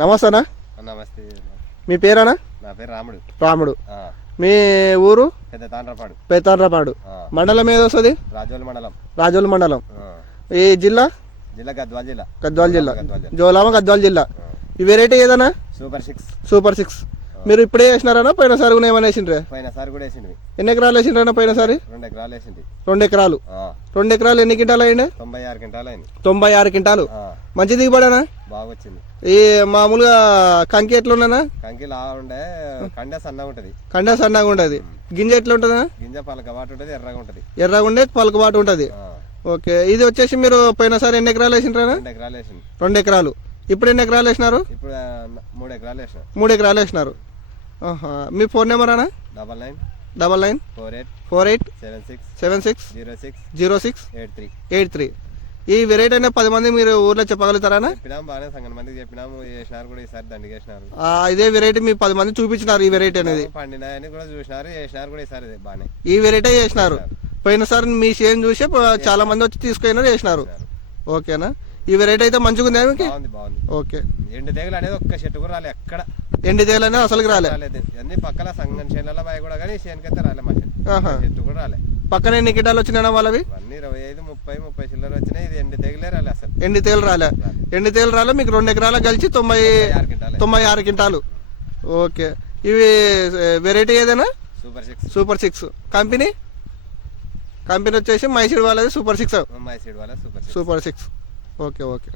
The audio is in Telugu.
నమస్తేనా? నమస్తే. మీ పేరేనా? నా పేరు రాముడు. రాముడు. మీ ఊరు? పెద్ద తాండ్రపాడు. పేతార్రపాడు ఆ, మండలం ఏది వస్తుంది? రాజోలు మండలం. రాజోలు మండలం. ఈ జిల్లా? జిల్లా గద్వాల జిల్లా. గద్వాల జిల్లా. జోలామ గద్వాల జిల్లా. ఈ వెరైటీ ఏదన్నా? Super six. Super six. మీరు ఇప్పుడే వేసినారనా? పోయినసారి కూడా ఏమైనా వేసిండ్రే? పైన సారి కూడా వేసింది ఎన్ని ఎకరాలు వేసిండ్రనా పోయినసారి రెండు ఎకరాలు వేసింది రెండు ఎకరాలు. రెండు ఎకరాలు ఎన్ని క్వింటాలు అయ్యిండే తొంభై ఆరు క్వింటాలు అయింది. తొంభై ఆరు క్వింటాలు మంచి దిగుబడేనా? బాగా వచ్చింది ఈ మామూలుగా కంకి ఎట్లా ఉండనా కంకి లా ఉండే కండ సన్నగా ఉంటది కండ సన్నగా ఉండదు గింజ ఎట్లా ఉంటుందా గింజ పలక వాటి ఉంటది ఎర్రగా ఉంటది ఎర్రగా ఉండే పలుకుబాటు ఉంటుంది ఓకే ఇది వచ్చేసి మీరు పోయినసారి ఎన్ని ఎకరాలు వేసిండ్రా రెండు ఎకరాలు వేసింది రెండు ఎకరాలు. ఇప్పుడు ఎన్ని ఎకరాలు వేసినారు? ఇప్పుడు మూడు ఎకరాలు వేసిన. మూడు ఎకరాలు వేసినారు. మీ ఫోన్ నెంబర్ అనా double nine double nine four eight four eight seven six seven six zero six zero six eight three. Eight three. ఈ వెరైటీ అనే పది మంది మీరు ఊర్లో చెప్పగలుగుతారా చెప్పినాం బాగానే సంగం మందికి చెప్పినాము చేసినారు కూడా ఈసారి దండిగా వేసినారు ఆ, ఇదే వెరైటీ మీ పది మంది చూపించినారు ఈ వెరైటీ అనేది? పండినాయని కూడా చూసినారు చేసినారు కూడా ఈసారి బాగానే. ఈ వెరైటీ చేసినారు? పోయినసారి మీ చేను చూసి ప- చాలా మంది వచ్చి తీసుకున్నారు చేసినారు. ఓకేనా ఈ వెరైటీ అయితే మంచిగా ఉంది మీకు? బాగుంది బాగుంది. ఓకే. ఎండు తెగులు అనేది ఒక్క చెట్టు కూడా రాలే ఎక్కడ? ఎండి తేలనే అసలుకి రాలే. రాలేదు అన్ని పక్కల సంగం చేనుల బాయ్ కూడా కానీ చేనుకైతే రాలే మా చెట్టు. ఆహా. చెట్టు కూడా రాలే. పక్కన ఎన్ని గిడ్డాలు వచ్చినాయి వాళ్ళవి? అన్ని ఇరవై ముప్పై ముప్పై చిల్లర వచ్చినాయి ఇది ఎండు తెగులే రాలే అసలు. ఎండి తేలు రాలే? ఎండి తేలు రాలే? మీకు రెండు ఎకరాలు కలిసి తొంభై ఆరు తొంభై ఆరు క్వింటాలు. ఓకే. ఇవి వెరైటీ ఏదైనా? Super six. Super six. Company? Company వచ్చేసి మైసూర్ వాళ్ళది సూపర్ సిక్స్. ముంబై సైడ్ వాళ్ళ super six. Super six. Okay okay.